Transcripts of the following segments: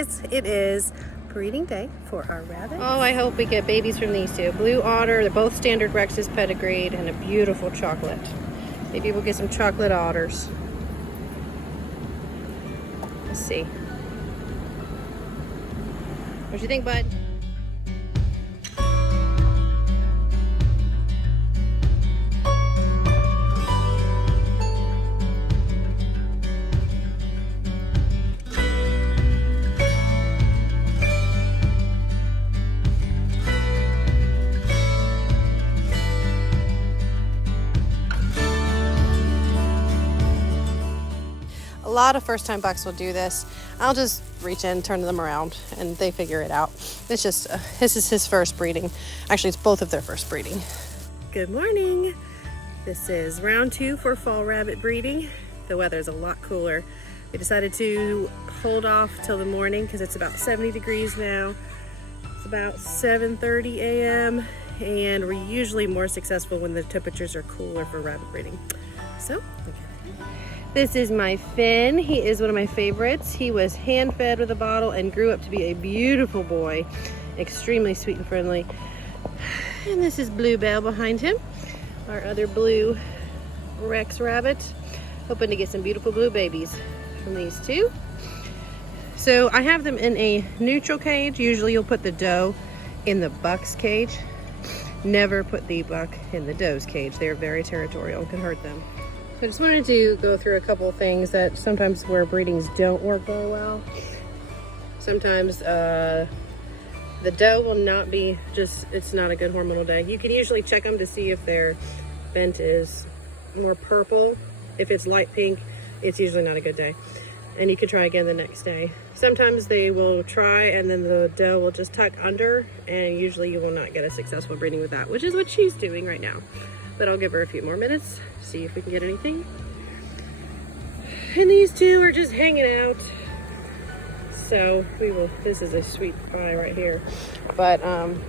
guys, it is breeding day for our rabbits. Oh, I hope we get babies from these two. Blue otter, they're both standard Rex's pedigreed, and a beautiful chocolate. Maybe we'll get some chocolate otters. Let's see. What do you think, bud? A lot of first-time bucks will do this. I'll just reach in, turn them around, and they figure it out. It's just, this is his first breeding. Actually, it's both of their first breeding. Good morning. This is round 2 for fall rabbit breeding. The weather's a lot cooler. We decided to hold off till the morning because it's about 70 degrees now. It's about 7:30 a.m. and we're usually more successful when the temperatures are cooler for rabbit breeding. So, this is my Finn. He is one of my favorites. He was hand-fed with a bottle and grew up to be a beautiful boy. Extremely sweet and friendly. And this is Bluebell behind him, our other blue Rex rabbit. Hoping to get some beautiful blue babies from these two. So I have them in a neutral cage. Usually you'll put the doe in the buck's cage. Never put the buck in the doe's cage. They're very territorial and can hurt them. I just wanted to go through a couple of things that sometimes where breedings don't work very well. Sometimes the doe will not be it's not a good hormonal day. You can usually check them to see if their vent is more purple. If it's light pink, it's usually not a good day. And you can try again the next day. Sometimes they will try and then the doe will just tuck under, and usually you will not get a successful breeding with that, which is what she's doing right now. But I'll give her a few more minutes, see if we can get anything. And these two are just hanging out. So this is a sweet pie right here. But I'm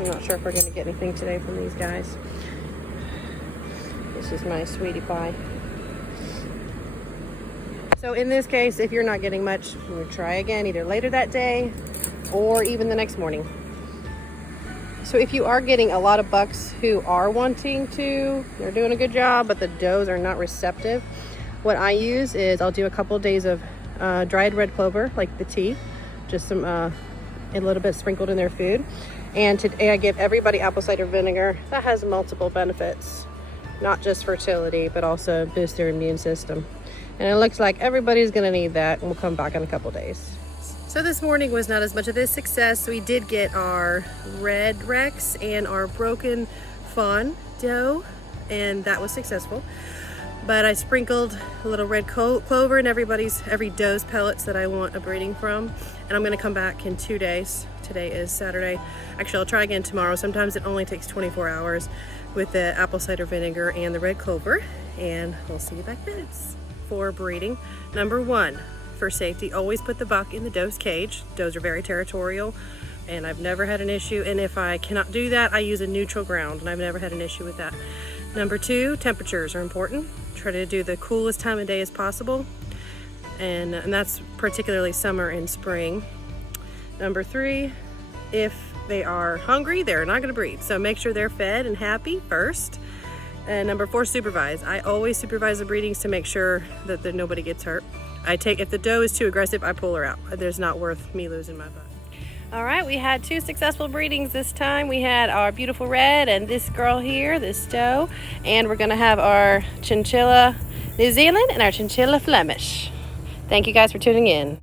not sure if we're gonna get anything today from these guys. This is my sweetie pie. So in this case, if you're not getting much, we'll try again either later that day or even the next morning. So if you are getting a lot of bucks who are wanting to, they're doing a good job, but the does are not receptive, what I use is I'll do a couple of days of dried red clover, like the tea, just some a little bit sprinkled in their food. And today I give everybody apple cider vinegar. That has multiple benefits, not just fertility, but also boost their immune system. And it looks like everybody's gonna need that, and we'll come back in a couple days. So this morning was not as much of a success. We did get our red Rex and our broken fawn doe, and that was successful. But I sprinkled a little red clover in every doe's pellets that I want a breeding from. And I'm gonna come back in 2 days. Today is Saturday. Actually, I'll try again tomorrow. Sometimes it only takes 24 hours with the apple cider vinegar and the red clover. And we'll see you back then. For breeding, number 1, for safety, always put the buck in the doe's cage. Does are very territorial, and I've never had an issue. And if I cannot do that, I use a neutral ground, and I've never had an issue with that. Number 2, temperatures are important. Try to do the coolest time of day as possible, and that's particularly summer and spring. Number 3, if they are hungry, they're not going to breed, so make sure they're fed and happy first. And number 4, supervise. I always supervise the breedings to make sure that nobody gets hurt. If the doe is too aggressive, I pull her out. There's not worth me losing my butt. All right, we had 2 successful breedings this time. We had our beautiful red and this girl here, this doe. And we're gonna have our chinchilla New Zealand and our chinchilla Flemish. Thank you guys for tuning in.